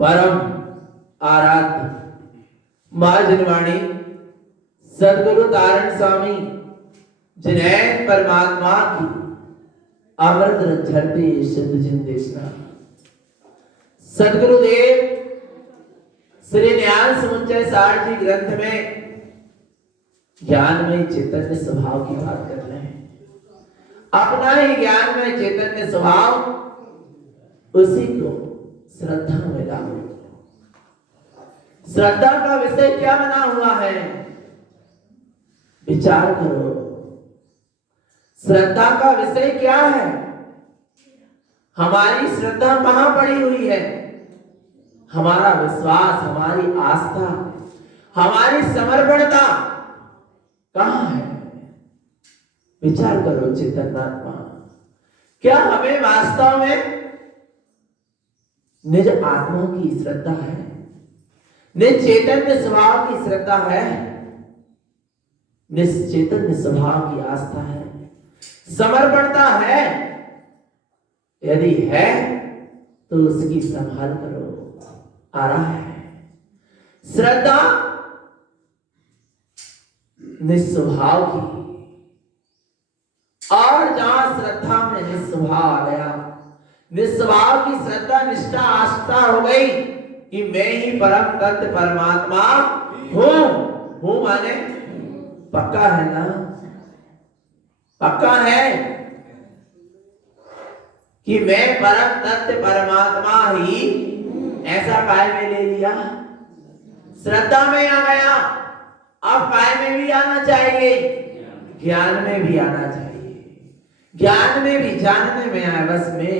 परम आराध्य मां जनवाणी सदगुरु तारण स्वामी जिन्हें परमात्मा की अमृत झरती सिद्ध जिंदेशना सदगुरुदेव श्री ज्ञान समुच्चय सार जी ग्रंथ में ज्ञानमय चैतन्य स्वभाव की बात कर रहे हैं। अपना ही ज्ञानमय चैतन्य स्वभाव उसी को श्रद्धा में डालो। श्रद्धा का विषय क्या बना हुआ है, विचार करो। श्रद्धा का विषय क्या है? हमारी श्रद्धा कहां पड़ी हुई है? हमारा विश्वास, हमारी आस्था, हमारी समर्पणता कहां है? विचार करो चैतन्यात्मा। क्या हमें वास्तव में निज आत्मा की श्रद्धा है, निज चैतन्य स्वभाव की श्रद्धा है, निज चैतन्य स्वभाव की आस्था है, समर्पणता है? यदि है तो उसकी संभाल करो। आ रहा है श्रद्धा निस्वभाव की, और जहां श्रद्धा में निस्वभाव आ गया, निस्वभाव की श्रद्धा निष्ठा आस्था हो गई कि मैं ही परम तत्व परमात्मा हूं माने पक्का है ना? पक्का है कि मैं परम तत्व परमात्मा ही, ऐसा काय में ले लिया, श्रद्धा में आ गया। अब काय में भी आना चाहिए, ज्ञान में भी आना चाहिए। ज्ञान में भी जानने में आया, बस मैं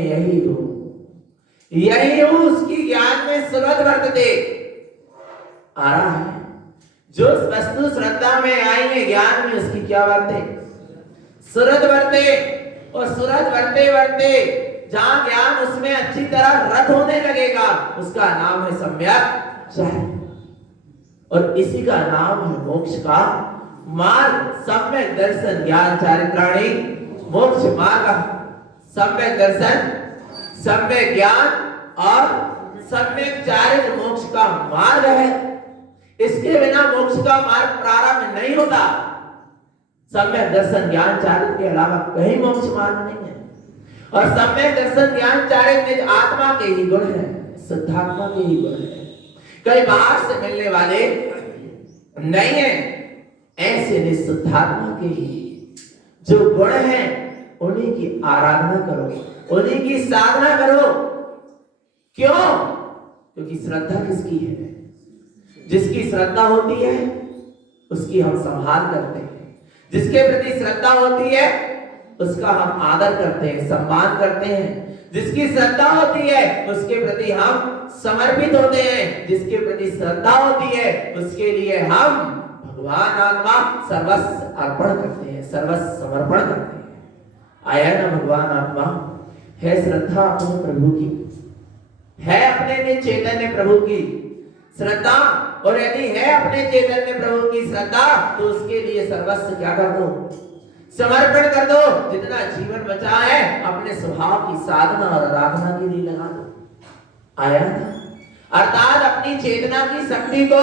यही हूं उसकी ज्ञान में सुरत वर्तते। आ रहा है जो वस्तु श्रद्धा में आई है, ज्ञान में उसकी क्या वर्ते? सुरत वर्ते। और सुरत वर्ते वर्ते जहां ज्ञान उसमें अच्छी तरह रत होने लगेगा, उसका नाम है सम्यक चारित्र। और इसी का नाम है मोक्ष का मार्ग। सम्यक दर्शन ज्ञान चारित्राणि मोक्ष मार्ग। सम्यक दर्शन, सम्यक ज्ञान और सम्यक चारित्र मोक्ष का मार्ग है। इसके बिना मोक्ष का मार्ग प्रारंभ नहीं होता। सम्यक दर्शन ज्ञान चारित्र के अलावा कहीं मोक्ष मार्ग नहीं है। और सम्यक दर्शन ज्ञान चारित्र निज आत्मा के ही गुण है, शुद्धात्मा के ही गुण है, कई बाहर से मिलने वाले नहीं है। ऐसे निशुद्धात्मा के ही जो गुण है, उन्हीं की आराधना करो, उन्हीं की साधना करो। क्यों? क्योंकि श्रद्धा किसकी है? जिसकी श्रद्धा होती है उसकी हम संभाल करते हैं। जिसके प्रति श्रद्धा होती है उसका हम आदर करते हैं, सम्मान करते हैं। जिसकी श्रद्धा होती है उसके प्रति हम समर्पित होते हैं। जिसके प्रति श्रद्धा होती है उसके लिए हम भगवान आत्मा सर्वस्व अर्पण करते हैं, सर्वस्व समर्पण करते हैं। आया ना भगवान आत्मा, है श्रद्धा अपने प्रभु की, है अपने में चैतन्य प्रभु की श्रद्धा, और यदि है अपने चैतन्य प्रभु की श्रद्धा तो उसके लिए सर्वस्व क्या कर दो, समर्पण कर दो। जितना जीवन बचा है अपने स्वभाव की साधना और आराधना के लिए लगा दो। आया ना, अर्थात अपनी चेतना की शक्ति को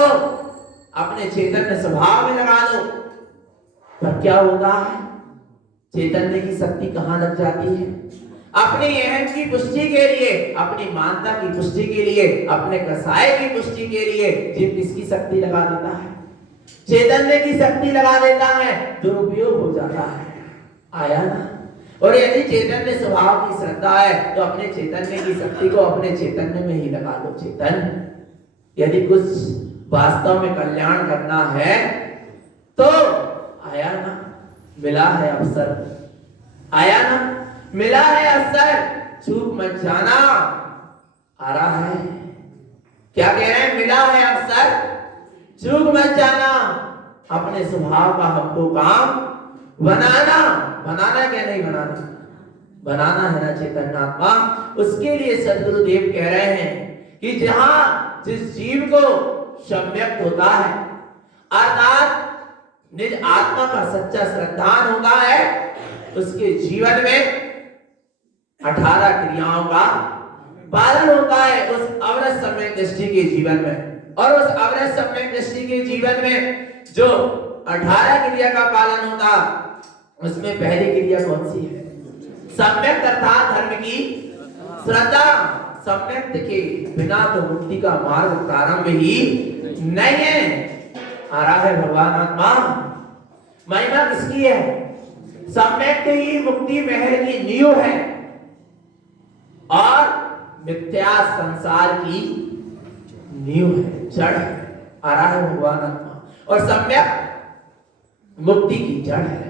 अपने चैतन्य स्वभाव में लगा दो। पर क्या होता है, चैतन्य की शक्ति कहां लग जाती है, अपनी अहम की पुष्टि के लिए, अपनी मानता की पुष्टि के लिए, अपने कसाय की पुष्टि के लिए जीव किसकी शक्ति लगा देता है, चैतन्य की शक्ति लगा देता है, दुरुपयोग हो जाता है। आया ना, और यदि चैतन्य स्वभाव की श्रद्धा है तो अपने चैतन्य की शक्ति को अपने चैतन्य में ही लगा दो। चैतन्य यदि कुछ वास्तव में कल्याण करना है तो आया ना, मिला है अवसर, आया ना, मिला है अवसर, चूक मत जाना। आ रहा है, क्या कह रहे हैं, मिला है अवसर, चूक मत जाना। अपने स्वभाव का हमको काम बनाना, बनाना क्या नहीं बनाना, बनाना है ना चैतन्य आत्मा। उसके लिए सद्गुरुदेव कह रहे हैं कि जहां जिस जीव को सम्यक होता है, अर्थात निज आत्मा का सच्चा श्रद्धान होता है, उसके जीवन में 18 क्रियाओं का पालन होता है उस अवरत सम्यक दृष्टि के जीवन में। और उस अवरत सम्यक दृष्टि के जीवन में जो 18 क्रिया का पालन होता, उसमें पहली क्रिया कौन सी है, सम्यक अर्थात धर्म की श्रद्धा। सम्यक के बिना तो मुक्ति का मार्ग प्रारंभ ही नहीं है। आ रहा है भगवान आत्मा, महिमा किसकी है, सम्यक ही मुक्ति महल की नींव है और मिथ्या संसार की नींव है, जड़ है। आ रहा है भगवान आत्मा, और सम्यक मुक्ति की जड़ है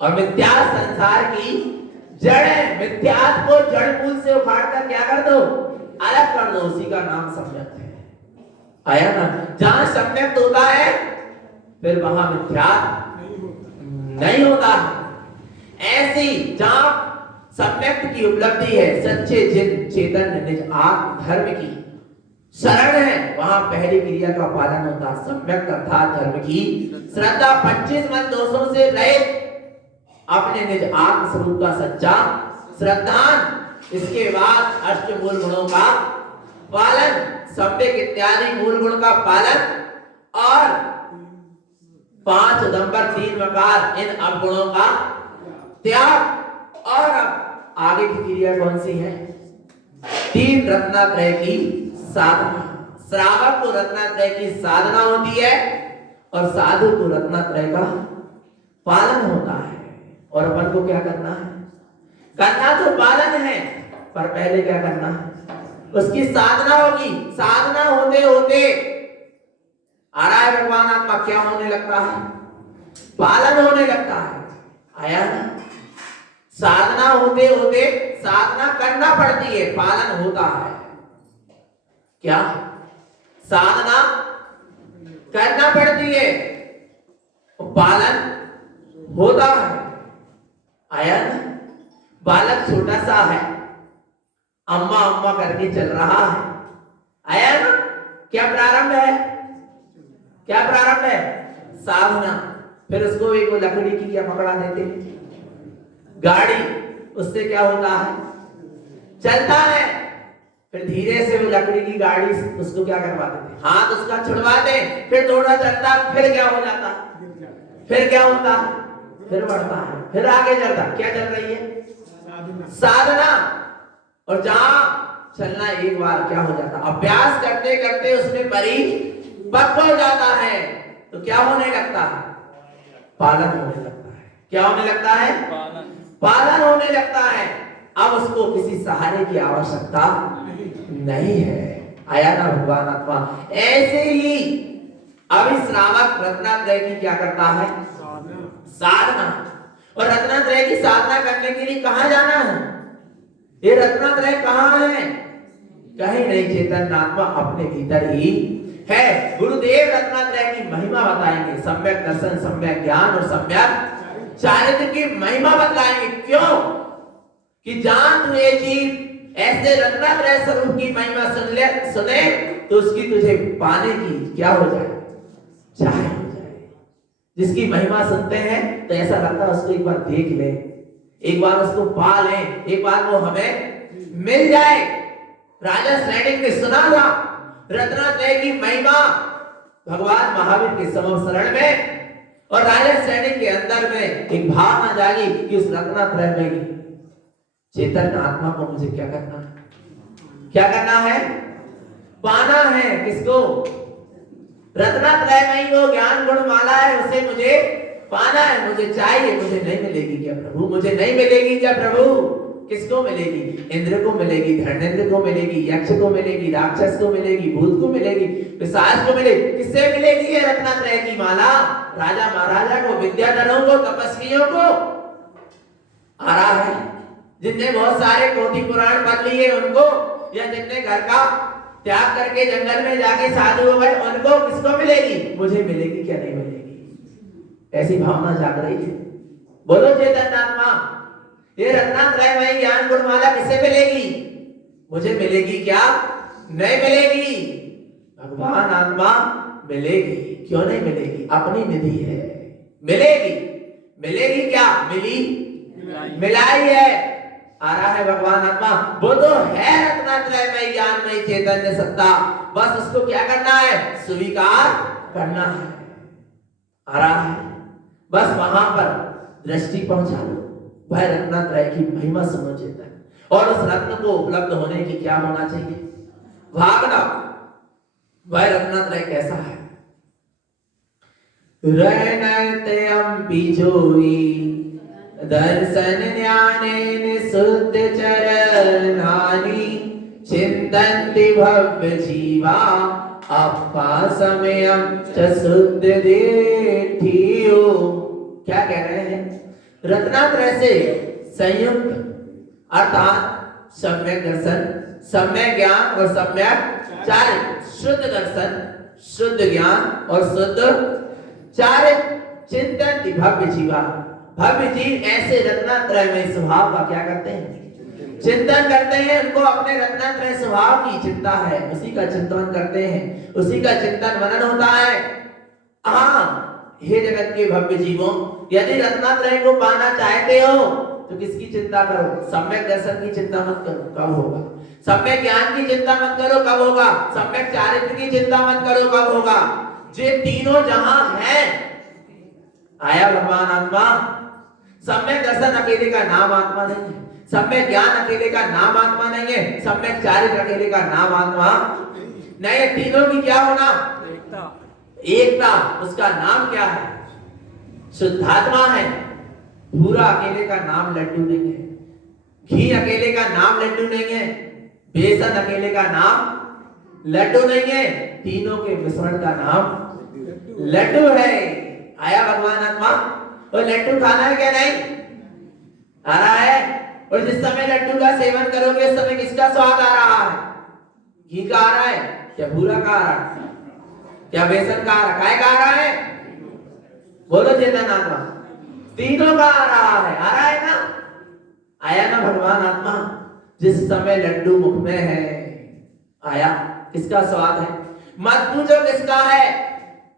और मिथ्या संसार की जड़ है। मिथ्यात्व को जड़ मूल से उखाड़ कर क्या कर दो, अलग कर दो, उसी का नाम सम्यक है। आया ना, जहां सम्यक होता है फिर वहां मिथ्या नहीं होता है। ऐसी जहां सम्यक की उपलब्धि है, सच्चे जिन चैतन्य निज आत्म धर्म की शरण है, वहां पहली क्रिया का पालन होता है, सम्यक अर्थात धर्म की श्रद्धा। 25 मन दोषों से रहित अपने निज आत्म स्वरूप का सच्चा श्रद्धान। इसके बाद अष्टमूल गुणों का पालन, सम्यक इत्यादि मूल गुण का पालन, और 5 उदंबर 3 वकार इन अवगुणों का त्याग। और अब आगे की क्रिया कौन सी है, 3 रत्नात्रय की साधना। श्रावक को रत्नात्रय की साधना होती है और साधु को रत्नात्रय का पालन होता है। और अपन को क्या करना है, करना तो पालन है, पर पहले क्या करना है, उसकी साधना होगी। साधना होते होते आ रहा है भगवान आत्मा, क्या होने लगता है, पालन होने लगता है। आया ना, साधना होते होते साधना करना पड़ती है, पालन होता है। क्या, साधना करना पड़ती है, पालन होता है। आया ना, बालक छोटा सा है, अम्मा अम्मा करके चल रहा है। आया ना, क्या प्रारंभ है, क्या प्रारंभ है, साधना। फिर उसको एक लकड़ी की क्या पकड़ा देते हैं, गाड़ी, उससे क्या होता है, चलता है। फिर धीरे से वो लकड़ी की गाड़ी उसको क्या करवा देते, हाथ उसका छुड़वा दे, फिर थोड़ा चलता, फिर क्या हो जाता, फिर क्या होता, फिर बढ़ता है, फिर आगे चलता। क्या चल रही है, साधना। और जहां चलना एक बार क्या हो जाता, अभ्यास करते करते उसमें परिपक्व हो जाता है, तो क्या होने लगता है, पालन होने लगता है। क्या होने लगता है, पालन होने लगता है। अब उसको किसी सहारे की आवश्यकता नहीं है। आया ना भगवान आत्मा, ऐसे ही अभिश्रावक रत्नात्रय की क्या करता है, साधना। और रत्नात्रय की साधना करने के लिए कहां जाना है, ये रत्नात्रय कहां है, कहीं नहीं, चैतन्य आत्मा अपने भीतर ही है। गुरुदेव रत्नात्रय की महिमा बताएंगे, सम्यक दर्शन, सम्यक ज्ञान और सम्यक चारित्र की महिमा बतलाएंगे। क्यों, कि जहां तू ये जीव ऐसे रत्नात्रय स्वरूप की महिमा सुने तो उसकी तुझे पाने की क्या हो जाए, चाह हो जाए। जिसकी महिमा सुनते हैं तो ऐसा लगता है उसको एक बार देख ले, एक बार उसको पा ले, एक बार वो हमें मिल जाए। राजा श्रेणिक ने सुना था रत्नात्रय की महिमा भगवान महावीर के समवसरण में, और राजा श्रेणिक के अंदर में एक भावना जागी कि उस रत्नात्रय में चेतन आत्मा को मुझे क्या करना है, क्या करना है, पाना है। किसको? रत्नात्रय में ही वो ज्ञान गुण माला है, उसे मुझे पाना है, मुझे चाहिए। मुझे नहीं मिलेगी क्या प्रभु, मुझे नहीं मिलेगी क्या प्रभु? किसको मिलेगी? इंद्र को मिलेगी, धर्मेंद्र को मिलेगी, यक्ष को मिलेगी, राक्षस को मिलेगी, भूत को मिलेगी, पिशाच को मिलेगी। किससे मिलेगी ये रत्नात्रय की माला? राजा महाराजा को, विद्याधरों को, तपस्वियों को आ रहा है, जिनने बहुत सारे कोटि पुराण पढ़ लिए उनको, या जिनने घर का त्याग करके जंगल में जाके साधु हो गए उनको। किसको मिलेगी? मुझे मिलेगी क्या नहीं मिलेगी? ऐसी भावना जाग रही है। बोलो चेतन आत्मा, ये रत्नात्रय में ज्ञान गुणमाला किसे मिलेगी? मुझे मिलेगी क्या नहीं मिलेगी? भगवान आत्मा मिलेगी। क्यों नहीं मिलेगी? अपनी निधि है, मिलेगी। मिलेगी क्या? मिली, मिलाई है। आ रहा है भगवान आत्मा, वो तो है रत्नात्रय में ज्ञान में चैतन्य सत्ता, बस उसको क्या करना है? स्वीकार करना है। आ रहा है, बस वहां पर दृष्टि पहुंचा लो, वह रत्नात्रय की महिमा सुनो चेतन, और उस रत्न को उपलब्ध होने की क्या होना चाहिए? भावना। वह रत्नात्रय कैसा है? रैनत्यम बिजोई दर्शन ज्ञानेन शुद्ध चरणानि चिन्तन्ति भव्य जीवा अपा समयम च शुद्ध देठियो। क्या कह रहे हैं? रत्नात्रय से संयुक्त अर्थात सम्यक दर्शन, सम्यक ज्ञान और सम्यक चारित्र, शुद्ध दर्शन, शुद्ध ज्ञान और शुद्ध चारित्र, चिंतन भव्य जीवा। भव्य जीव ऐसे रत्नात्रय में स्वभाव का क्या करते हैं? चिंतन करते हैं। उनको अपने रत्नात्रय स्वभाव की चिंता है, उसी का चिंतन करते हैं, उसी का चिंतन मनन होता है। हाँ, हे जगत के भव्य जीवों, यदि रत्नात्रय को पाना चाहते हो तो किसकी चिंता करो? सम्यक दर्शन की चिंता मत करो, कब होगा? सम्यक ज्ञान की चिंता मत करो, कब होगा? सम्यक चारित्र की चिंता मत करो, कब होगा? ये तीनों जहां हैं, आया भगवान आत्मा। सम्यक दर्शन अकेले का नाम आत्मा नहीं है, सम्यक ज्ञान अकेले का नाम आत्मा नहीं है, सम्यक चारित्र अकेले का नाम आत्मा नहीं है। तीनों की क्या होना? एकता। एकता, उसका नाम क्या है? शुद्धात्मा है। भूरा अकेले का नाम लड्डू नहीं है, घी अकेले का नाम लड्डू नहीं है, बेसन अकेले का नाम लड्डू नहीं है, तीनों के मिश्रण का नाम लड्डू है। आया भगवान आत्मा। और लड्डू खाना है क्या नहीं? आ रहा है। और जिस समय लड्डू का सेवन करोगे उस समय किसका स्वाद आ रहा है? घी का आ रहा है क्या भूरा का आ रहा है? क्या बेसन का आ रहा है? का आ रहा है? बोलो चेतन आत्मा। तीनों का आ रहा है। आ रहा है ना? आया ना भगवान आत्मा। जिस समय लड्डू मुख में है, आया, किसका स्वाद है? मत पूछो किसका है,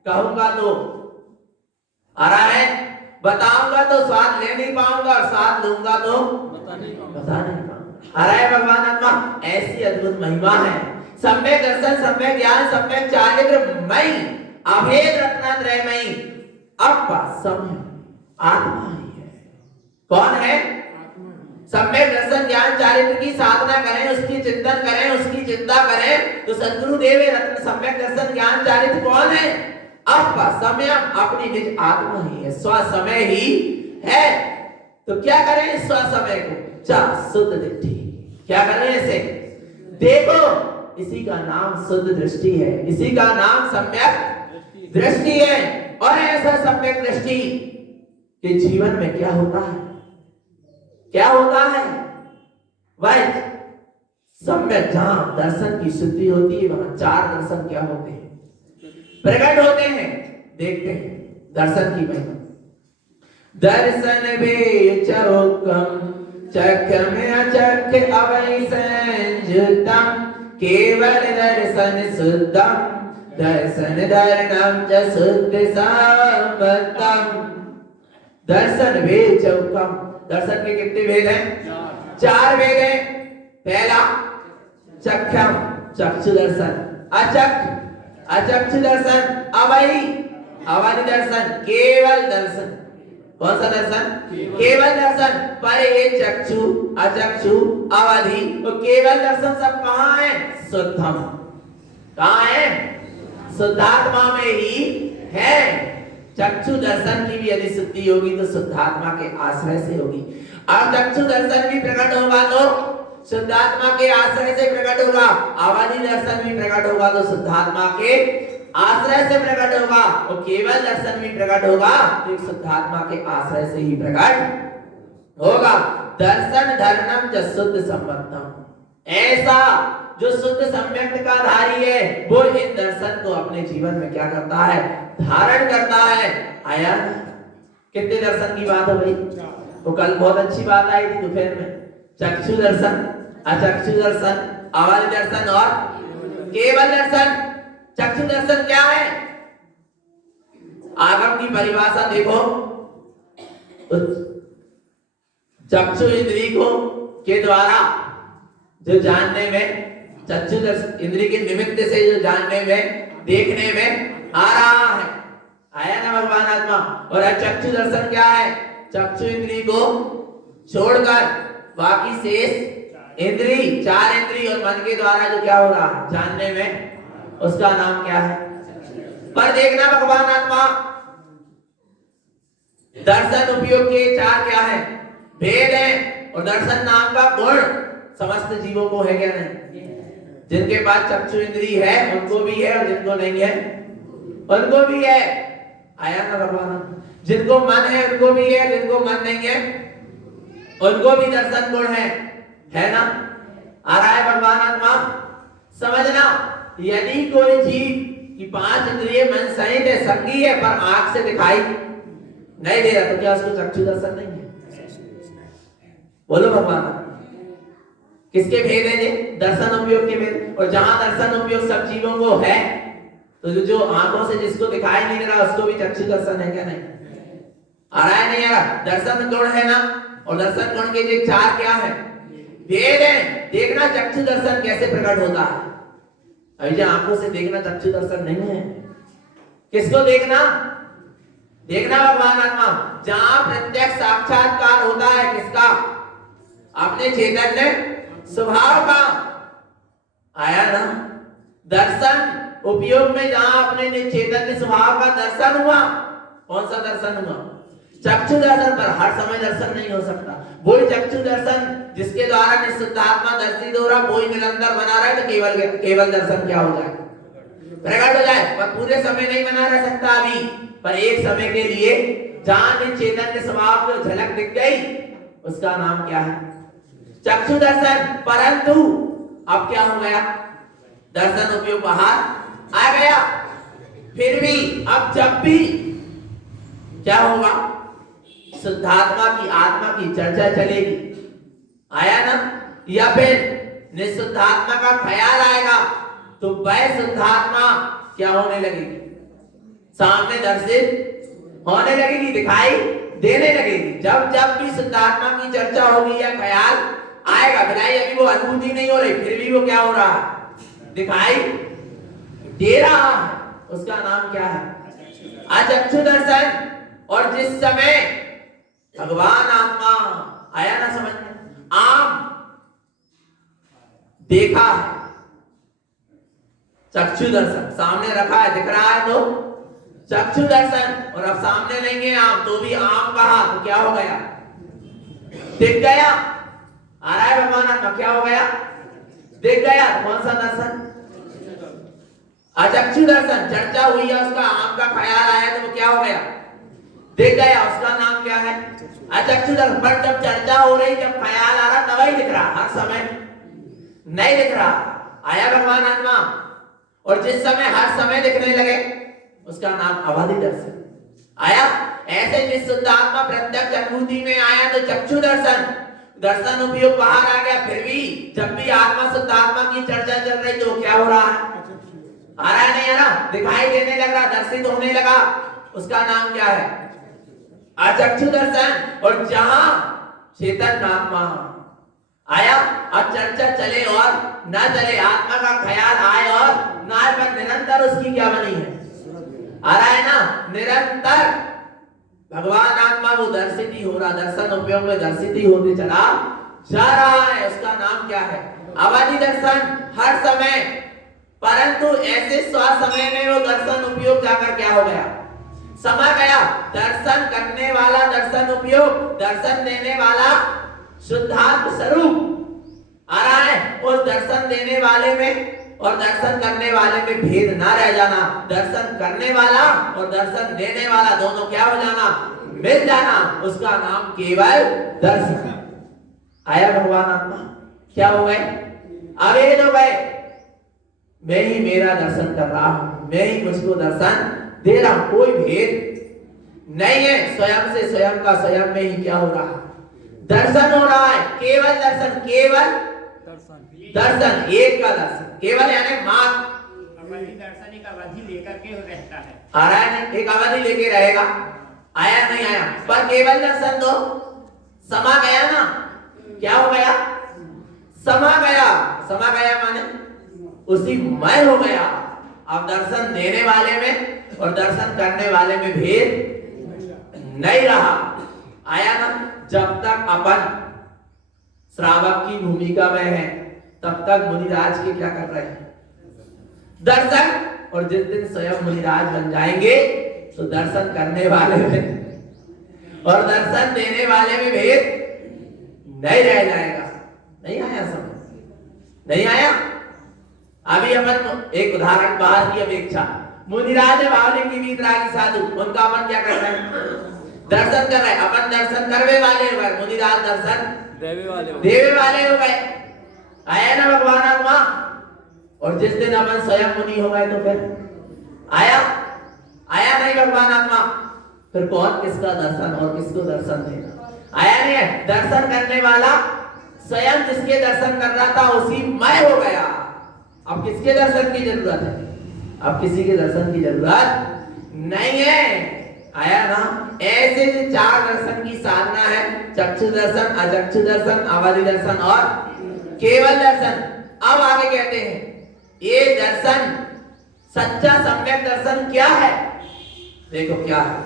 कहूंगा तो आ रहा है, बताऊंगा तो स्वाद ले नहीं पाऊंगा, और स्वाद लूंगा तो बता नहीं पाऊंगा। आ रहा है भगवान आत्मा। ऐसी अद्भुत महिमा है। सम्यक दर्शन, सम्यक ज्ञान, सम्यक चारित्र मई, अभेद रत्नात्रय मई, अपा समय आत्मा ही है। कौन है? सम्यक दर्शन ज्ञान चारित्र की साधना करें, उसकी चिंतन करें, उसकी चिंता करें तो सद्गुरु देव रत्न सम्यक दर्शन ज्ञान चारित्र कौन है? अपा समय, अपनी निज आत्मा ही है, स्व समय ही है। तो क्या करें इस स्व समय को? शुद्ध दृष्टि। क्या करें इसे? देखो, इसी का नाम शुद्ध दृष्टि है, इसी का नाम सम्यक दृष्टि है। और ऐसा सम्यक दृष्टि के जीवन में क्या होता है? क्या होता है? वह सम्यक जहां दर्शन की शुद्धि होती है, वहां चार दर्शन क्या होते हैं? प्रकट होते हैं। देखते हैं दर्शन की महिमा। दर्शन बे चौकम चक्र अचक्र अवै संयुक्तम केवल दर्शन शुद्धम दर्शन धरणम च शुद्ध संबद्धम। दर्शन भेद चौकम। दर्शन के कितने भेद हैं? 4 भेद हैं। पहला चक्षम चक्षु दर्शन, अचक्षु दर्शन, अवै अवधि दर्शन, केवल दर्शन। कौन सा दर्शन? केवल दर्शन। पर ये चक्षु अचक्षु अवधि तो केवल दर्शन सब कहाँ है? शुद्धम। कहाँ है? शुद्धात्मा में ही है। चक्षु दर्शन की भी यदि शुद्धि होगी तो शुद्धात्मा के आश्रय से होगी। और चक्षु दर्शन भी प्रकट होगा तो शुद्धात्मा के आश्रय से प्रकट होगा। अवधि दर्शन भी प्रकट होगा तो शुद्धात्मा के आश्रय से प्रकट होगा। और केवल दर्शन भी प्रकट होगा तो शुद्धात्मा के आश्रय से ही प्रकट होगा। दर्शन धर्मम च शुद्ध संबद्धम। ऐसा जो शुद्ध सम्यक का धारी है वो इन दर्शन को अपने जीवन में क्या करता है? धारण करता है। आया कितने दर्शन की बात हो गई? वो कल बहुत अच्छी बात आई थी दोपहर में। चक्षु दर्शन, अचक्षु दर्शन, अवधि दर्शन और केवल दर्शन। चक्षु दर्शन क्या है? आगम की परिभाषा देखो तो चक्षु इंद्री को के द्वारा जो जानने में, चक्षु इंद्री के निमित्त से जो जानने में, देखने में आ रहा है। आया ना भगवान आत्मा। और अचक्षु दर्शन क्या है? चक्षु इंद्री को छोड़कर बाकी शेष इंद्री, 4 इंद्री और मन के द्वारा जो क्या हो रहा है जानने में, उसका नाम क्या है? पर देखना भगवान आत्मा, दर्शन उपयोग के 4 क्या है? भेद है। और दर्शन नाम का गुण समस्त जीवों को है क्या? नहीं। जिनके पास चक्षु इंद्री है उनको भी है और जिनको नहीं है उनको भी है। आया ना भगवान। जिनको मन है उनको भी है, जिनको मन नहीं है उनको भी दर्शन गुण है ना? आ रहा है भगवान आत्मा। समझना, यदि कोई जीव की 5 इंद्रिय मन सहित है, संगी है, पर आंख से दिखाई नहीं दे रहा तो क्या उसको चक्षु दर्शन नहीं है? बोलो भगवान। किसके भेद है ये? दर्शन उपयोग के भेद। और जहां दर्शन उपयोग सब जीवों को है तो जो आंखों से जिसको दिखाई नहीं दे रहा उसको भी चक्षु दर्शन है क्या? नहीं। आ रहा है नहीं? आ रहा। दर्शन गुण है ना। और दर्शन गुण के ये 4 क्या है? भेद है। देखना चक्षु दर्शन कैसे प्रकट होता है। अभी जो आंखों से देखना चक्षु दर्शन नहीं है। किसको देखना? देखना भगवान आत्मा। जहां प्रत्यक्ष साक्षात्कार होता है किसका? अपने चैतन्य स्वभाव का। आया ना? दर्शन उपयोग में जहां अपने चैतन्य स्वभाव का दर्शन हुआ, कौन सा दर्शन हुआ? चक्षु दर्शन। पर हर समय दर्शन नहीं हो सकता। वही चक्षु दर्शन जिसके द्वारा निश्चितात्मा दर्शित हो रहा, वही निरंतर बना रहा है तो केवल दर्शन क्या हो जाए? प्रकट हो जाए। पर पूरे समय नहीं बना रह सकता अभी, पर एक समय के लिए जहां चैतन्य स्वभाव को झलक दिख गई उसका नाम क्या है? चक्षु दर्शन। परंतु अब क्या हो गया? दर्शन उपयोग बाहर आ गया। फिर भी अब जब भी क्या होगा? शुद्धात्मा की आत्मा की चर्चा चलेगी। आया ना? या फिर निशुद्धात्मा का ख्याल आएगा तो वह शुद्धात्मा क्या होने लगेगी? सामने दर्शित होने लगेगी, दिखाई देने लगेगी। जब जब भी शुद्धात्मा की चर्चा होगी या ख्याल आएगा, बताइए अभी वो अनुभूति नहीं हो रही फिर भी वो क्या हो रहा है? दिखाई दे रहा है। उसका नाम क्या है? अचक्षु दर्शन। और जिस समय भगवान आत्मा, आया ना समझ में, आम देखा है, चक्षु दर्शन सामने रखा है, दिख रहा है तो चक्षु दर्शन। और अब सामने नहीं है आम तो भी आम कहा तो क्या हो गया? दिख गया। आ रहा है भगवान आत्मा, क्या हो गया? दिख गया। कौन सा दर्शन? अचक्षु दर्शन। चर्चा हुई है उसका, आम का ख्याल आया तो वो क्या हो गया? दिख गया। उसका नाम क्या है? अचक्षु दर्शन। पर जब चर्चा हो रही, जब ख्याल आ रहा तभी दिख रहा, हर समय नहीं दिख रहा। आया भगवान आत्मा। और जिस समय हर समय दिखने लगे उसका नाम अवधि दर्शन। आया। ऐसे जिस शुद्ध आत्मा प्रत्यक्ष अनुभूति में आया तो चक्षु दर्शन, दर्शन उपयोग बाहर आ गया, फिर भी जब भी आत्मा शुद्ध आत्मा की चर्चा चल रही तो क्या हो रहा है? आ रहा है नहीं आ रहा? दिखाई देने लग रहा, दर्शित होने लगा, उसका नाम क्या है? अचक्षु दर्शन। और जहां चेतन आत्मा आया, अब चर्चा चले और ना चले, आत्मा का ख्याल आए और ना आए, पर निरंतर उसकी क्या बनी है? आ रहा है ना? निरंतर भगवान आत्मा वो दर्शित ही हो रहा, दर्शन उपयोग में दर्शित ही होते चला जा रहा है। उसका नाम क्या है? अवधि दर्शन, हर समय। परंतु ऐसे समय में वो दर्शन उपयोग जाकर क्या हो गया? समा गया। दर्शन करने वाला दर्शन उपयोग, दर्शन देने वाला शुद्धात्म स्वरूप आ रहा है। उस दर्शन देने वाले में और दर्शन करने वाले में भेद ना रह जाना, दर्शन करने वाला और दर्शन देने वाला दोनों क्या हो जाना? मिल जाना, उसका नाम केवल दर्शन। आया भगवान आत्मा, क्या हो गए? अवेद हो गए। मैं ही मेरा दर्शन कर रहा हूं, मैं ही मुझको दर्शन दे रहा हूं, कोई भेद नहीं है। स्वयं से स्वयं का स्वयं में ही क्या हो रहा है? दर्शन हो रहा है। केवल दर्शन, केवल दर्शन, एक का दर्शन, केवल यानी मात्र अवधि दर्शन एक अवधि लेकर के रहता है। आ रहा है नहीं? एक अवधि लेके रहेगा। आया नहीं आया? पर केवल दर्शन तो समा गया ना? क्या हो गया? समा गया। समा गया माने उसी मय हो गया। अब दर्शन देने वाले में और दर्शन करने वाले में भेद नहीं रहा। आया ना? जब तक अपन श्रावक की भूमिका में है तब तक मुनिराज के क्या कर रहे हैं? दर्शन। और जिस दिन स्वयं मुनिराज बन जाएंगे तो दर्शन करने वाले में और दर्शन देने वाले में भेद नहीं रह जाएगा। नहीं आया समझ? नहीं आया? अभी अपन एक उदाहरण बाहर की अपेक्षा, मुनिराज बावली की वीतरागी साधु, उनका अपन क्या कर रहे हैं? दर्शन कर रहे हैं। अपन दर्शन करवे वाले हो गए, मुनिराज दर्शन देवे वाले हो गए। आया ना भगवान आत्मा? और जिस दिन अपन स्वयं मुनि हो गए तो फिर आया? आया नहीं भगवान आत्मा? फिर कौन किसका दर्शन और किसको दर्शन देगा? आया नहीं है? दर्शन करने वाला स्वयं जिसके दर्शन कर रहा था उसी मय हो गया। अब किसके दर्शन की जरूरत है? अब किसी के दर्शन की जरूरत नहीं है। आया ना? ऐसे चार दर्शन की साधना है, चक्षु दर्शन, अचक्षु दर्शन, अवधि दर्शन और केवल दर्शन। अब आगे कहते हैं ये दर्शन, सच्चा सम्यक दर्शन क्या है? देखो क्या है?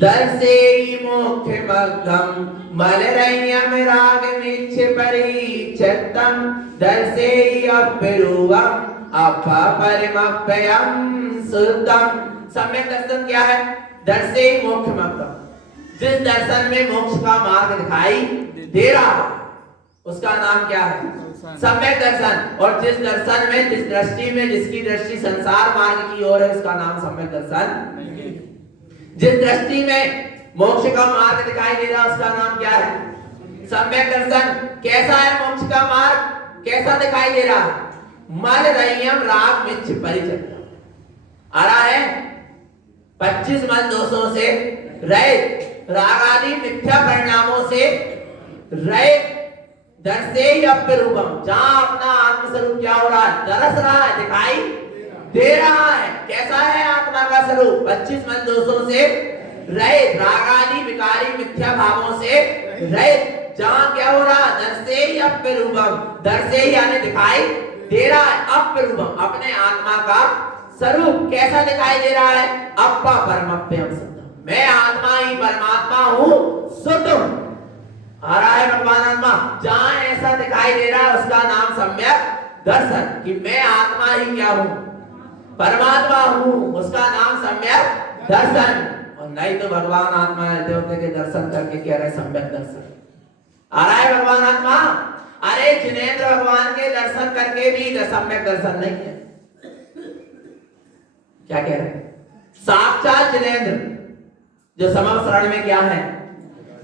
दर्शे मोक्ष मग्धम मलरय्यम राग निच्छ परिच्छेदम दर्शे अप्रूवम अपरिमप्ययम शुद्धम। सम्यक दर्शन क्या है? दर्शे मोक्ष मग्धम, जिस दर्शन में मोक्ष का मार्ग दिखाई दे रहा है उसका नाम क्या है? सम्यक दर्शन। और जिस दर्शन में, जिस दृष्टि में, जिसकी दृष्टि संसार मार्ग की ओर है उसका नाम सम्यक दर्शन। जिस दृष्टि में मोक्ष का मार्ग दिखाई दे रहा उसका नाम क्या है? सम्यक दर्शन। कैसा है मोक्ष का मार्ग? कैसा दिखाई दे रहा? मल रय्यम राग मिच्छ परिच्छेदम। आ रहा है 25 मल दोषों से रहित, राग आदि मिथ्या परिणामों से रहित, दर्शे अप्रूपम, जहां अपना आत्मस्वरूप क्या हो रहा है? दरस रहा है, दिखाई दे रहा है। कैसा है आत्मा का स्वरूप? 25 मल दोषों से रहित, राग आदि विकारी मिथ्या भावों से रहित, जहां क्या हो रहा? दर्शे अप्रूपम, दर्शे यानी दिखाई दे रहा है, अप्रूपम अपने आत्मा का स्वरूप कैसा दिखाई दे रहा है? अपा परमप्यम शुद्धम, मैं आत्मा ही परमात्मा हूं, शुद्ध हूं। आ रहा है भगवान आत्मा? जहां ऐसा दिखाई दे रहा है उसका नाम सम्यक दर्शन, कि मैं आत्मा ही क्या हूं? परमात्मा हूं, उसका नाम सम्यक दर्शन। और नहीं तो भगवान आत्मा देवते के दर्शन करके कह रहे सम्यक दर्शन। आ रहा है भगवान आत्मा? अरे जिनेंद्र भगवान के दर्शन करके भी सम्यक दर्शन नहीं है। क्या कह रहे? साक्षात जिनेंद्र जो समव शरण में क्या है?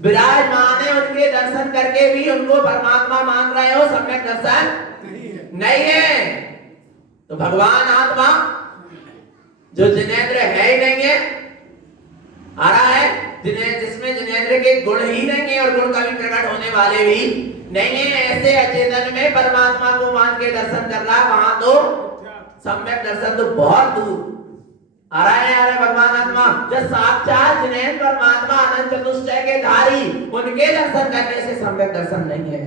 विराजमान है, उनके दर्शन करके भी उनको परमात्मा मान रहे हो, सम्यक दर्शन नहीं है। तो भगवान आत्मा जो जिनेंद्र है ही नहीं है, आ रहा है, जिसमें जिनेंद्र के गुण ही नहीं है और गुण का भी प्रकट होने वाले भी नहीं है, ऐसे अचेतन में परमात्मा को मान के दर्शन कर रहा, वहां तो सम्यक दर्शन तो बहुत दूर। आ रहा है, आ रहा है भगवान आत्मा जब साक्षात जिनेंद्र परमात्मा अनंत चतुष्टय के धारी, उनके दर्शन करने से सम्यक दर्शन नहीं है।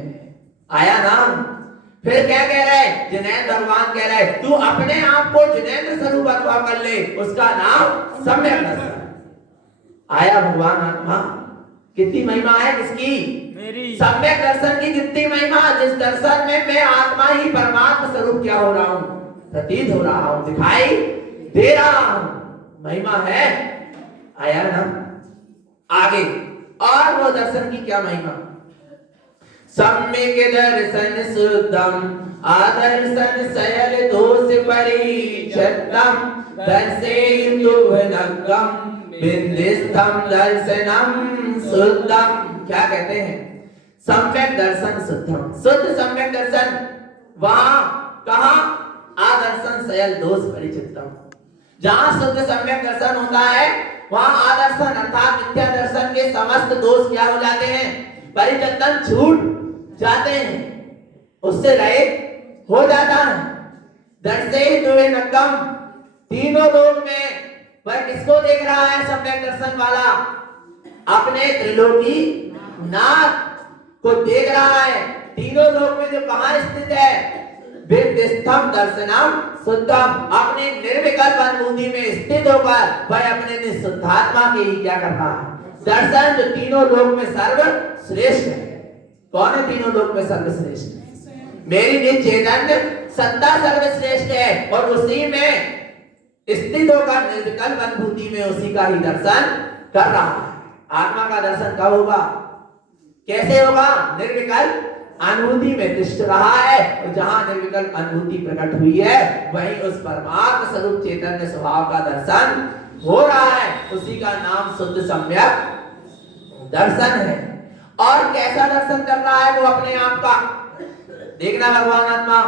आया ना? फिर क्या कह रहे हैं? जिनेंद्र भगवान कह रहे हैं तू अपने आप को जिनेंद्र स्वरूप अनुभव कर ले, उसका नाम सम्यक दर्शन। आया भगवान आत्मा, कितनी महिमा है किसकी? मेरी। सम्यक दर्शन की कितनी महिमा, जिस दर्शन में मैं आत्मा ही परमात्मा स्वरूप क्या हो रहा हूं, प्रतीत हो रहा हूं, दिखाई दे रहा हूं, महिमा है। आया ना? आगे और वो दर्शन की क्या महिमा? सम्यक दर्शन शुद्धम आदर्शन सयल दोष परिचितम दर्शेयुर्नगम बिंदिस्थम दर्शनम शुद्धम। क्या कहते हैं? सम्यक दर्शन शुद्धम, शुद्ध सम्यक दर्शन। वहां कहा? आदर्शन सयल दोष परिचितम। जहां शुद्ध सम्यक दर्शन होता है वहां आदर्शन अर्थात मिथ्या दर्शन के समस्त दोष क्या हो जाते हैं? परिचितम, छूट जाते हैं, उससे रहित हो जाता है। दर्शेयुर्नगम, तीनों लोक में वह किसको देख रहा है? सम्यक दर्शन वाला अपने त्रिलोकी नाथ को देख रहा है। तीनों लोक में जो कहां स्थित है? बिंदिस्थम दर्शनम शुद्धम, अपने निर्विकल्प अनुभूति में स्थित होकर वह अपने निःशुद्धात्मा के ही क्या कर रहा है? दर्शन, जो तीनों लोक में सर्वश्रेष्ठ है। कौन है तीनों लोक में सर्वश्रेष्ठ? मेरी निज चैतन्य सत्ता सर्वश्रेष्ठ है और उसी में स्थित होकर निर्विकल्प अनुभूति में उसी का ही दर्शन कर रहा है। आत्मा का दर्शन कब होगा? कैसे होगा? निर्विकल्प अनुभूति में तिष्ठ रहा है और जहां निर्विकल्प अनुभूति प्रकट हुई है वहीं उस परमात्मा स्वरूप चैतन्य स्वभाव का दर्शन हो रहा है, उसी का नाम शुद्ध सम्यक दर्शन है। और कैसा दर्शन कर रहा है वो? अपने आप का। देखना भगवान आत्मा,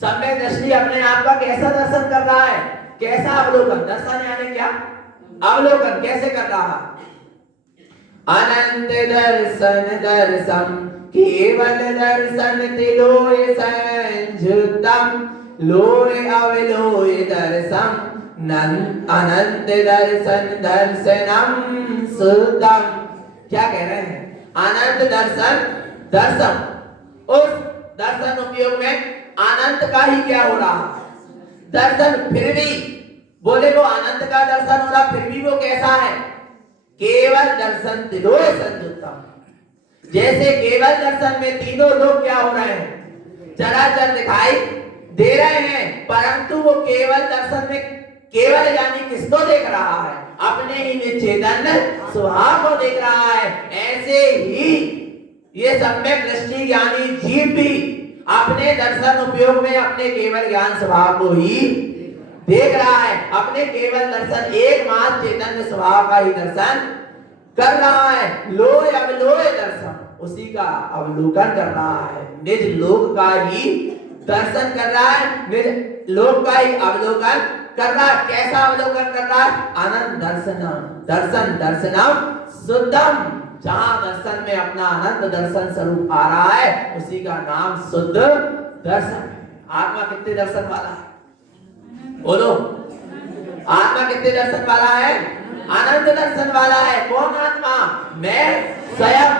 सम्यक दृष्टि अपने आप का कैसा दर्शन कर रहा है? कैसा अवलोकन? दर्शन यानी क्या? अवलोकन कैसे कर रहा है? अनंत दर्शन दर्शन केवल दर्शन तिलोय संयुतम लोय अवलोय दर्शन अनंत दर्शन दर्शनम शुद्धम। क्या कह रहे हैं? अनंत दर्शन दर्शन, उस दर्शन उपयोग में अनंत का ही क्या हो रहा? दर्शन। फिर भी बोले वो अनंत का दर्शन हो रहा, फिर भी वो कैसा है? केवल दर्शन तिलोय संयुतम। जैसे केवल दर्शन में तीनों लोग क्या हो रहे हैं? चराचर दिखाई दे रहे हैं, परंतु वो केवल दर्शन में केवल यानी किसको देख रहा है? अपने ही चैतन्य स्वभाव को देख रहा है। ऐसे ही ये सम्यक दृष्टि ज्ञानी जीव भी अपने दर्शन उपयोग में अपने केवल ज्ञान स्वभाव को ही देख रहा है, अपने केवल दर्शन एकमात्र चैतन्य स्वभाव का ही दर्शन कर रहा है। लोय अवलोय दर्शन, उसी का अवलोकन कर रहा है, निज लोक का ही दर्शन कर रहा है, निज लोक का ही अवलोकन कर रहा है। कैसा अवलोकन कर रहा है? अनंत दर्शनम दर्शन दर्शनम शुद्धम। जहां दर्शन में अपना अनंत दर्शन स्वरूप आ रहा है उसी का नाम शुद्ध दर्शन है। आत्मा कितने दर्शन वाला है? बोलो, आत्मा कितने दर्शन वाला है? अनंत दर्शन वाला है। कौन आत्मा? मैं स्वयं,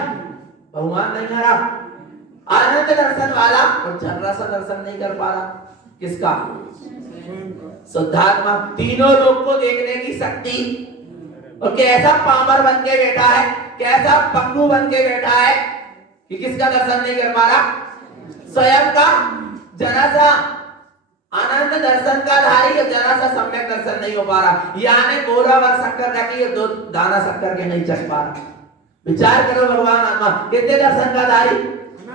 भगवान नहीं आ रहा। अनंत दर्शन वाला और जरा सा दर्शन नहीं कर पा रहा। किसका? शुद्धात्मा। तीनों लोग को देखने की शक्ति, और कैसा पामर बन के बैठा है, कैसा पंगु बन के बैठा है कि किसका दर्शन नहीं कर पा रहा? स्वयं का। जरा सा अनंत दर्शन का धारी और जरा सा सम्यक दर्शन नहीं हो पा रहा। यानी बोरा भर शक्कर रखी और 2 दाना शक्कर के नहीं चख पा रहा। विचार करो भगवान आत्मा कितने दर्शन का धारी?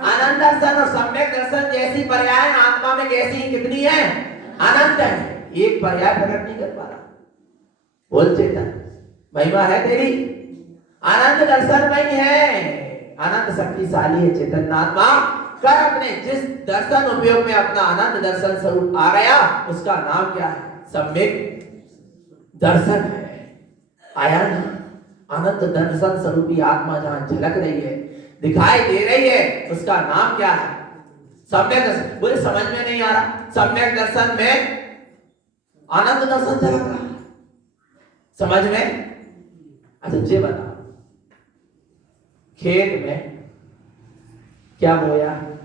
अनंत दर्शन और सम्यक दर्शन जैसी पर्याय आत्मा में कैसी कितनी है? अनंत है। एक पर्याय प्रकट नहीं कर पा रहा। बोल चेतन, महिमा है तेरी। अनंत दर्शन में है, अनंत शक्तिशाली है चेतन आत्मा। कर अपने जिस दर्शन उपयोग में अपना अनंत दर्शन स्वरूप आ गया उसका नाम क्या है? सम्यक दर्शन है। आया ना? अनंत दर्शन स्वरूपी आत्मा जहां झलक रही है, दिखाई दे रही है, उसका नाम क्या है? सम्यक दर्शन। बोले समझ में नहीं आ रहा। सम्यक दर्शन में अनंत दर्शन झलक रहा है, समझ में? अच्छा ये बता, खेत में क्या बोया है?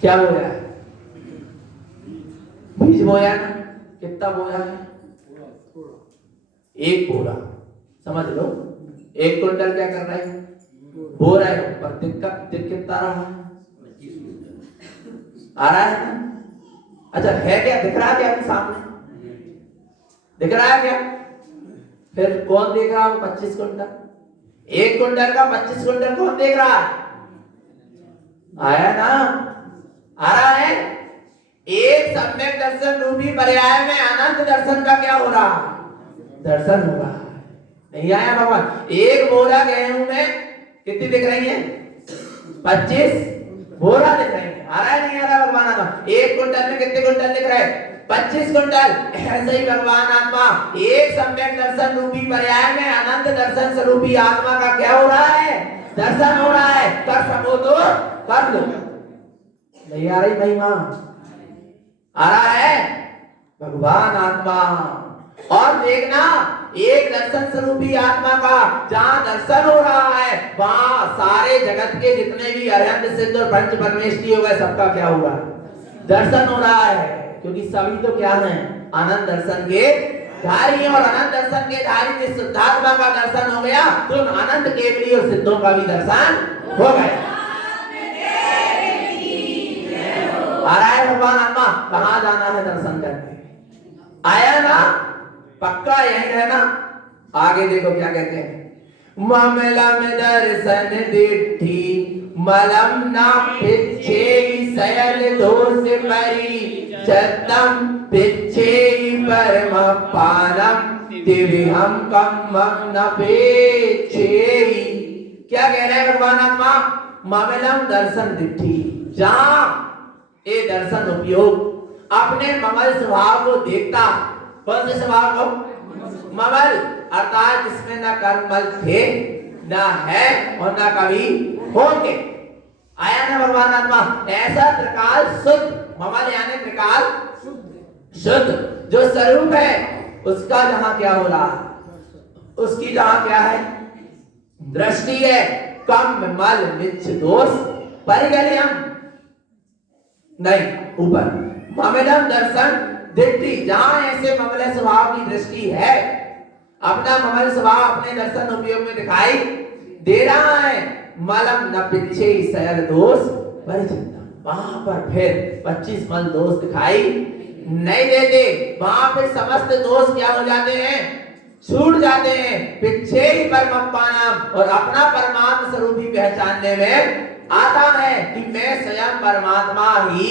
क्या बोया है? बीज बोया ना? कितना बोया है? एक बोरा। समझ लो, 1 क्विंटल क्या कर रहा है? बो रहा है। पर दिक्कत कितना रहा है? आ रहा है ना? अच्छा है क्या? दिख रहा है क्या आपके सामने? दिख रहा है क्या? फिर कौन देख रहा है 25 क्विंटल? 1 क्विंटल का 25 क्विंटल कौन देख रहा है? आया ना? आ रहा है? एक सम्यक दर्शन रूपी पर्याय में अनंत दर्शन का क्या हो रहा है? दर्शन हो रहा है। नहीं आया भगवान? 1 बोरा गेहूं में कितनी दिख रही है? 25 बोरा दिख रही है। आ रहा है नहीं आ रहा भगवान आत्मा? 1 क्विंटल में कितने क्विंटल दिख रहे हैं? 25 क्विंटल। ऐसे ही भगवान आत्मा एक सम्यक दर्शन रूपी पर्याय में अनंत दर्शन स्वरूपी आत्मा का क्या हो रहा है? दर्शन हो रहा है। कर सको तो कर लो। नहीं आ रही महिमा? आ रहा है भगवान आत्मा। और देखना, एक दर्शन स्वरूपी आत्मा का जहां दर्शन हो रहा है, वहां सारे जगत के जितने भी अरहंत सिद्ध और पंच परमेष्ठी हो गए, सबका क्या हो रहा है? दर्शन हो रहा है। क्योंकि सभी तो क्या है? अनंत दर्शन के धारी। और अनंत दर्शन के धारी में शुद्धात्मा का दर्शन हो गया तो अनंत केवली और सिद्धों का भी दर्शन हो गया। आ रहा है भगवान आत्मा? कहां जाना है दर्शन करके? आया ना? पक्का यही रहना। आगे देखो क्या कहते हैं। ममलम दर्शन दिट्ठी मलम न पिच्छेहि सयल दोष परि चत्तम पिच्छेहि परम पानम दिव्यम कम्मम न पेच्छेहि। क्या कह रहे हैं भगवान आत्मा? ममलम दर्शन दिट्ठी, जहां ये दर्शन उपयोग अपने ममल स्वभाव को देखता। कौन से स्वभाव को? ममल, अर्थात जिसमें न कर्मल थे, न है और न कभी होंगे। आया ना भगवान आत्मा? ऐसा त्रिकाल शुद्ध, ममल यानी त्रिकाल शुद्ध जो स्वरूप है, उसका जहां क्या हो रहा है? उसकी जहां क्या है? दृष्टि है। कम मल मिच्छ दोष परिगल्यम, नहीं ऊपर ममलम दर्शन दिट्ठी, जहां ऐसे ममल स्वभाव की दृष्टि है, अपना ममल स्वभाव अपने दर्शन उपयोग में दिखाई दे रहा है। मलम न पिच्छे सयल दोष परिचित, वहां पर फिर 25 मल दोष दिखाई नहीं देते। वहां पे समस्त दोष क्या हो जाते हैं? छूट जाते हैं। पिच्छे ही परमपानम, और अपना परमात्मा स्वरूपी पहचानने में आता है कि मैं स्वयं परमात्मा ही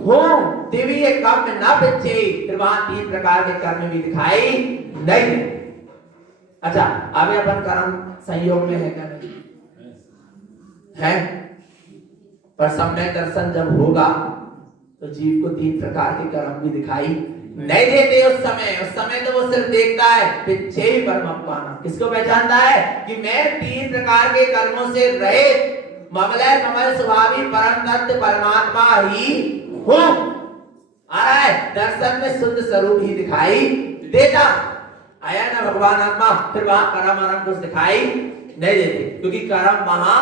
हूं। दिव्य कर्म न पिच्छे, फिर वहां 3 प्रकार के कर्म भी दिखाई नहीं देते। अच्छा, अभी अपन कर्म संयोग में है क्या? नहीं है। पर सम्यक दर्शन जब होगा तो जीव को 3 प्रकार के कर्म भी दिखाई नहीं देते। उस समय तो वो सिर्फ देखता है पिच्छे ही परमपाना। किसको पहचानता है? कि मैं 3 प्रकार के कर्मों से रहित ममल स्वभावी परम तत्व परमात्मा ही हूं। आ रहा है दर्शन में शुद्ध स्वरूप ही दिखाई देता। आया ना भगवान आत्मा? फिर वहां कर्म आरम कुछ दिखाई नहीं देते, क्योंकि कर्म वहां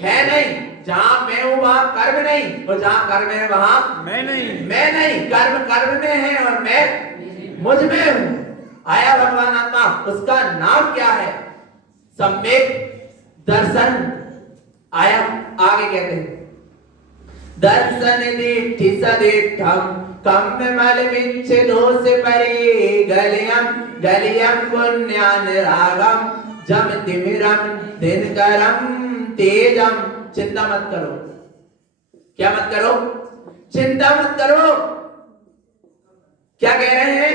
है नहीं। जहां मैं हूं वहां कर्म नहीं, और जहां कर्म है वहां मैं नहीं। कर्म में है और मैं मुझ में हूं। आया भगवान आत्मा? उसका नाम क्या है? सम्यक दर्शन। आया आगे कहते हैं, दर्शन दिट्ठि सदिट्ठम कम मल मिच्छ दोष परि गलियम पुण्यान रागम जम तिमिरम दिनकरम तेजम। चिंता मत करो। क्या मत करो? चिंता मत करो। क्या कह रहे हैं?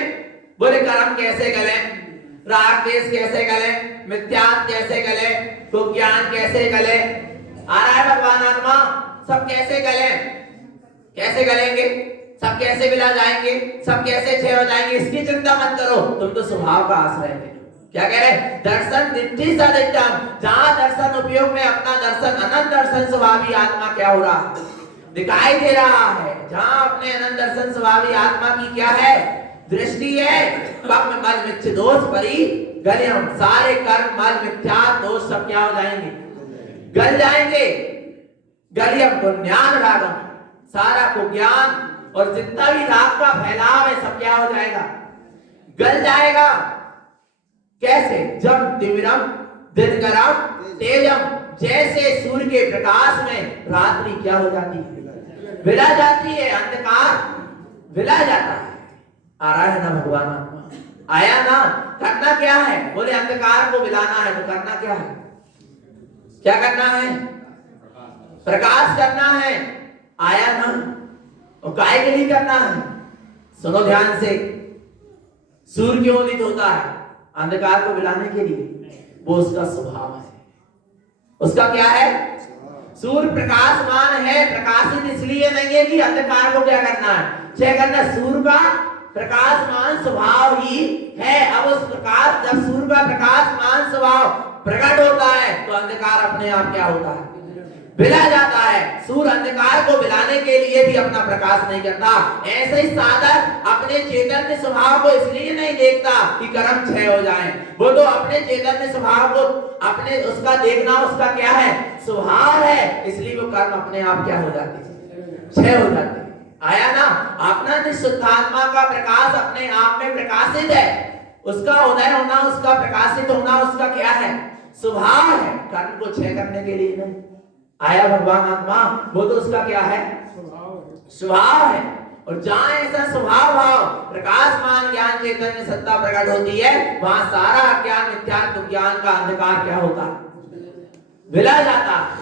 बोले कर्म कैसे गले, राग देश कैसे गले, मिथ्यात्व कैसे गले, तो ज्ञान कैसे गले। आ रहा है भगवान आत्मा? सब कैसे गले? कैसे गलेंगे? सब कैसे मिला जाएंगे? सब कैसे क्षय हो जाएंगे? इसकी चिंता मत करो। तुम तो स्वभाव का आश्रय ले लो। क्या कह रहे? दर्शन दिट्ठी सदिष्टम, जहां दर्शन उपयोग में अपना दर्शन अनंत दर्शन स्वभावी आत्मा क्या हो रहा है? दिखाई दे रहा है। जहां अपने अनंत दर्शन स्वभावी आत्मा की क्या है? दृष्टि है। कर्म मल मिथ्य दोष परी गलियम, सारे कर्म मल मिथ्या दोष सब क्या हो जाएंगे? गल जाएंगे। गलियम को ज्ञान रागम, सारा को ज्ञान और जितना भी राग का फैलाव है सब क्या हो जाएगा? गल जाएगा। कैसे? जब तिमिरम दिनकरम तेजम, जैसे सूर्य के प्रकाश में रात्रि क्या हो जाती है? विला जाती है, अंधकार विला जाता है। आ रहा है ना भगवान आत्मा? आया ना? करना क्या है? बोले अंधकार को विलाना है, तो करना क्या है? क्या करना है? प्रकाश करना है। आया ना? और काय के लिए करना है? सुनो ध्यान से। सूर्य क्यों उदित होता है? अंधकार को विलाने के लिए। वो उसका स्वभाव है। उसका क्या है? सूर्य प्रकाशमान है, प्रकाशित इसलिए नहीं है कि अंधकार को क्या करना है? चेक करना। सूर्य का प्रकाशमान स्वभाव ही है। अब उस प्रकाश, जब सूर्य का प्रकाशमान स्वभाव प्रकट होता है तो अंधकार अपने आप क्या होता है? विला जाता है। सूर्य अंधकार को विलाने के लिए भी अपना प्रकाश नहीं करता। ऐसे ही साधक अपने चैतन्य स्वभाव को इसलिए नहीं देखता कि कर्म क्षय हो जाएं। वो तो अपने चैतन्य स्वभाव को अपने उसका देखना उसका क्या है? स्वभाव है। इसलिए वो कर्म अपने आप क्या हो जाते हैं? क्षय हो जाते हैं। आया ना? अपना निशुद्धात्मा का प्रकाश अपने आप में प्रकाशित है। उसका उदय होना, उसका प्रकाशित होना उसका क्या है? स्वभाव है। कर्म को क्षय करने के लिए नहीं। आया भगवान आत्मा, वो तो उसका क्या है? स्वभाव है। और जहां ऐसा स्वभाव भाव प्रकाशमान ज्ञान चैतन्य सत्ता प्रकट होती है, वहां सारा ज्ञान मिथ्यात्व ज्ञान का अंधकार क्या होता है? विला जाता है।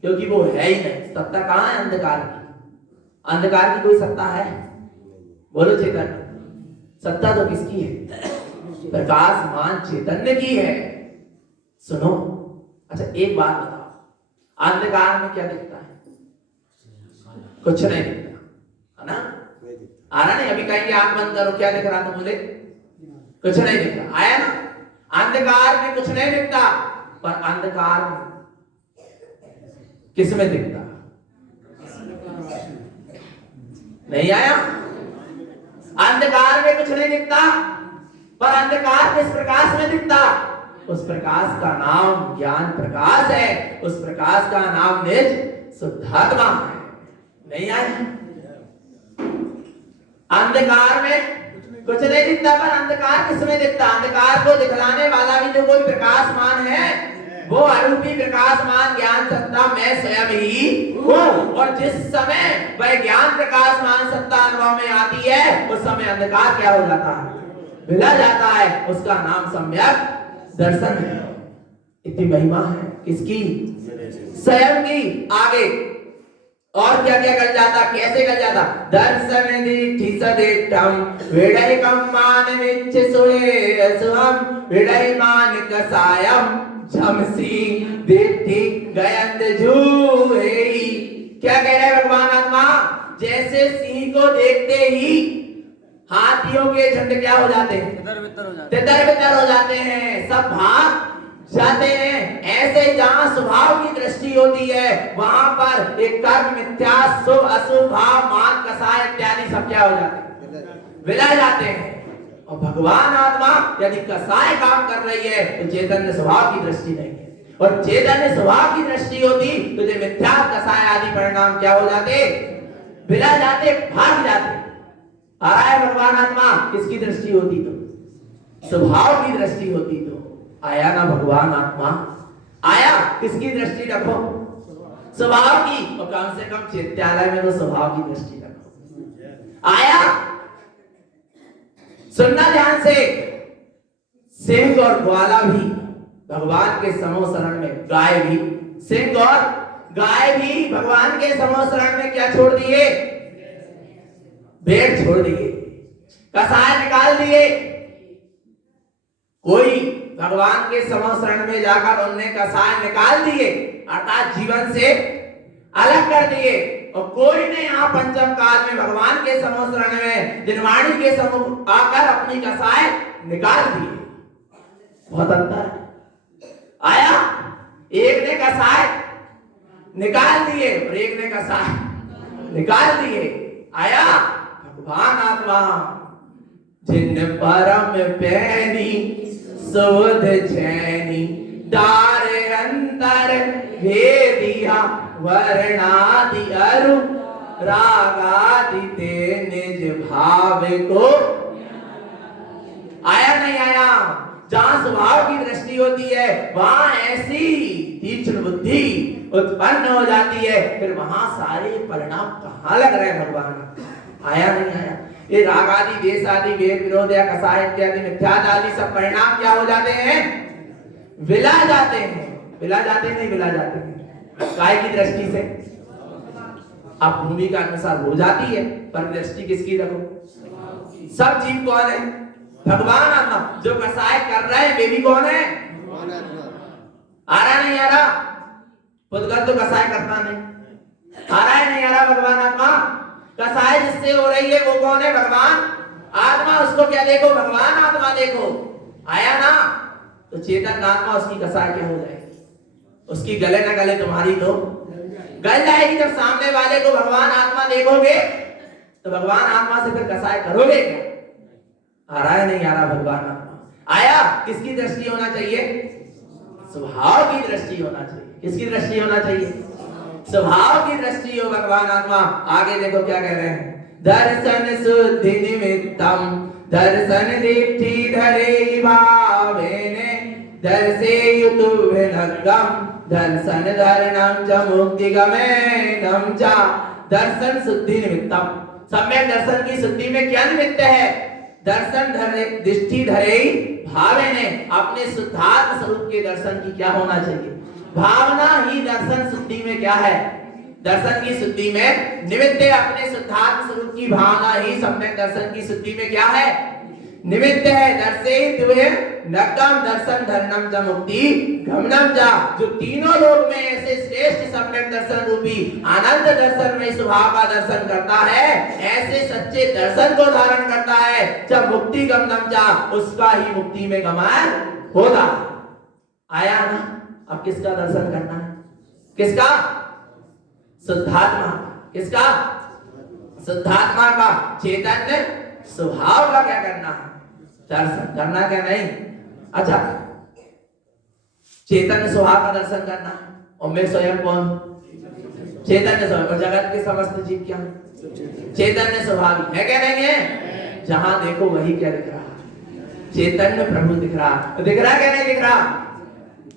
क्योंकि वो है ही नहीं। सत्ता कहां है अंधकार की? अंधकार की कोई सत्ता है? बोलो चैतन्य। सत्ता तो किसकी है? प्रकाशमान चैतन्य की है। सुनो, अच्छा एक बात बताओ, अंधकार में क्या दिखता है? कुछ नहीं दिखता, है ना? आ रहा नहीं? अभी कहेंगे आंख बंद करो, क्या दिख रहा था? बोले कुछ नहीं दिखता। आया ना? अंधकार में कुछ नहीं दिखता, पर अंधकार में किस में दिखता? नहीं आया? अंधकार में कुछ नहीं दिखता, पर अंधकार किस प्रकाश में दिखता? उस प्रकाश का नाम ज्ञान प्रकाश है। उस प्रकाश का नाम निज शुद्धात्मा है। नहीं आया? अंधकार में कुछ नहीं दिखता, पर अंधकार किसमें दिखता? अंधकार को दिखलाने वाला भी जो कोई प्रकाशमान है, वो अरूपी प्रकाशमान ज्ञान सत्ता मैं स्वयं ही हूँ। और जिस समय वह ज्ञान प्रकाशमान सत्ता अनुभव में आती है, उस समय अंधकार क्या हो जाता है? विला जाता है। उसका नाम सम्यक दर्शन है। इतनी महिमा है किसकी? स्वयं की। आगे और क्या क्या कर जाता? कैसे कर जाता? दर्शन दिट्ठि सदिष्टम विडयकम मान मिच्छ सोए असवम विडय मान कसायम झमसी दिट्ठि गयंत जूहे। क्या कह रहे हैं भगवान आत्मा? जैसे सिंह को देखते ही हाथियों के झंड क्या हो जाते हैं? तितर-बितर हो जाते हैं, सब भाग जाते हैं। ऐसे जहां स्वभाव की दृष्टि होती है, वहां पर एक कर्म मिथ्या शुभ अशुभ भाव मान कसाय इत्यादि सब क्या हो जाते हैं? विला जाते हैं। और भगवान आत्मा यदि कसाय काम कर रही है तो चैतन्य स्वभाव की दृष्टि नहीं है। और चैतन्य स्वभाव की दृष्टि होती तो जो मिथ्या कसाय आदि परिणाम क्या हो जाते? विला जाते, भाग जाते। आ रहा है भगवान आत्मा? किसकी दृष्टि होती तो? स्वभाव की दृष्टि होती तो। आया ना भगवान आत्मा? आया? किसकी दृष्टि रखो? स्वभाव की। और कम से कम चैत्यालय में तो स्वभाव की दृष्टि रखो। आया? सुनना ध्यान से। सिंह और ग्वाला भी भगवान के समो शरण में, गाय भी, सिंह और गाय भी भगवान के समो शरण में क्या छोड़ दिए? भेड़ छोड़ दिए, कसाय निकाल दिए। कोई भगवान के समशरण में जाकर उनने कसाय निकाल दिए, अर्थात जीवन से अलग कर दिए। और कोई ने यहाँ पंचम काल में भगवान के समशरण में जिनवाणी के सम्मुख आकर अपनी कसाय निकाल दिए। बहुत अंतर है। आया, एक ने कसाय निकाल दिए और एक ने कसाय निकाल दिए। आया भगवान आत्मा जिन परम पैनी सुध चैनी डारे अंतर भेदिया वर्णादि अरु रागादि ते निज भाव को। आया नहीं आया? जहां स्वभाव की दृष्टि होती है वहां ऐसी तीक्ष्ण बुद्धि उत्पन्न हो जाती है, फिर वहां सारे परिणाम कहां लग रहे हैं भगवान? आया नहीं आया? ये राग आदि, देश आदि, वेद विरोध या कसाय इत्यादि मिथ्याद आदि सब परिणाम क्या हो जाते हैं? विला जाते हैं। विला जाते नहीं विला जाते हैं। काय की दृष्टि से अब भूमि का अनुसार हो जाती है, पर दृष्टि किसकी रखो? सब जीव कौन है? भगवान आत्मा। जो कसाय कर रहे हैं वे भी कौन है? आ रहा नहीं आ रहा? पुद्गल तो कसाय करता नहीं, आ रहा है नहीं आ रहा? भगवान आत्मा कसाय जिससे हो रही है वो कौन है? भगवान आत्मा। उसको क्या देखो? भगवान आत्मा देखो। आया ना? तो चेतन आत्मा उसकी कसाय क्या हो जाएगी? उसकी गले ना गले तुम्हारी तो गल जाएगी। जब सामने वाले को भगवान आत्मा देखोगे तो भगवान आत्मा से फिर कसाय करोगे क्या? आ रहा है नहीं आ रहा? भगवान आत्मा आया। किसकी दृष्टि होना चाहिए? स्वभाव की दृष्टि होना चाहिए। किसकी दृष्टि होना चाहिए? स्वभाव की दृष्टि हो भगवान आत्मा। आगे देखो क्या कह रहे हैं? दर्शन शुद्धि निमित्तम दर्शन दीप्ति धरे भावेने दर्शेयुतु विनग्गम दर्शन धरणं च मुक्ति गमेनं च। दर्शन शुद्धि निमित्तम, सम्यक दर्शन की शुद्धि में क्या निमित्त है? दर्शन धरे दृष्टि धरे भावेने, अपने शुद्धात्म स्वरूप के दर्शन की क्या होना चाहिए? भावना ही दर्शन शुद्धि में क्या है? दर्शन की शुद्धि में निमित्त है। अपने शुद्धात्म स्वरूप की भावना ही सम्यक दर्शन की शुद्धि में क्या है? निमित्त है। दर्शित हुए नग्गम दर्शन धरणम च मुक्ति गमनम च। जो तीनों लोक में ऐसे श्रेष्ठ सम्यक दर्शन रूपी अनंत दर्शन में स्वभाव का दर्शन करता है, ऐसे सच्चे दर्शन को धारण करता है, जब मुक्ति गमनम च, उसका ही मुक्ति में गमन होता। आया ना? अब किसका दर्शन करना है? किसका? शुद्धात्मा। किसका? शुद्धात्मा का। चैतन्य स्वभाव का क्या करना है? दर्शन करना। क्या नहीं? अच्छा, चैतन्य स्वभाव का दर्शन करना और मैं स्वयं कौन? चैतन्य स्वभाव। और जगत के समस्त जीव क्या चैतन्य स्वभाव है? क्या नहीं है? जहां देखो वही क्या दिख रहा है? चैतन्य प्रभु दिख रहा। दिख रहा क्या नहीं दिख रहा?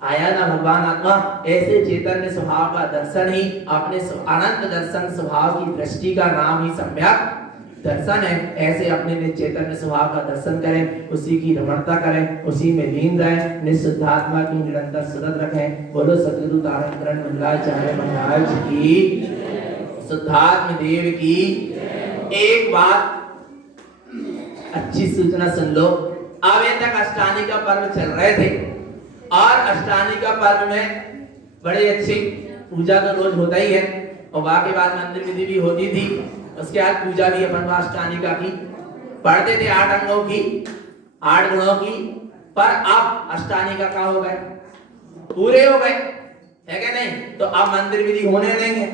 आया ना भगवान आत्मा? ऐसे चैतन्य स्वभाव का दर्शन ही अपने अनंत दर्शन स्वभाव की दृष्टि का नाम ही सम्यक दर्शन है। ऐसे अपने लिए चैतन्य स्वभाव का दर्शन करें, उसी की रमणता करें, उसी में लीन रहें, निःशुद्धात्मा की निरंतर सतत रखें। बोलो सतगुरु तारण मंगलाचार्य महाराज की, शुद्धात्म देव की। एक बात अच्छी सूचना सुन लो। अब तक अष्टानी का पर्व चल रहे थे और अष्टानी का पर्व में बड़े अच्छी पूजा तो रोज होता ही है और बाकी बाद मंदिर विधि भी होती थी। उसके बाद पूजा भी अपन अष्टानी का की पढ़ते थे, 8 अंगों की, 8 गुणों की। पर अब अष्टानी का क्या हो गए? पूरे हो गए, है क्या नहीं? तो अब मंदिर विधि होने देंगे।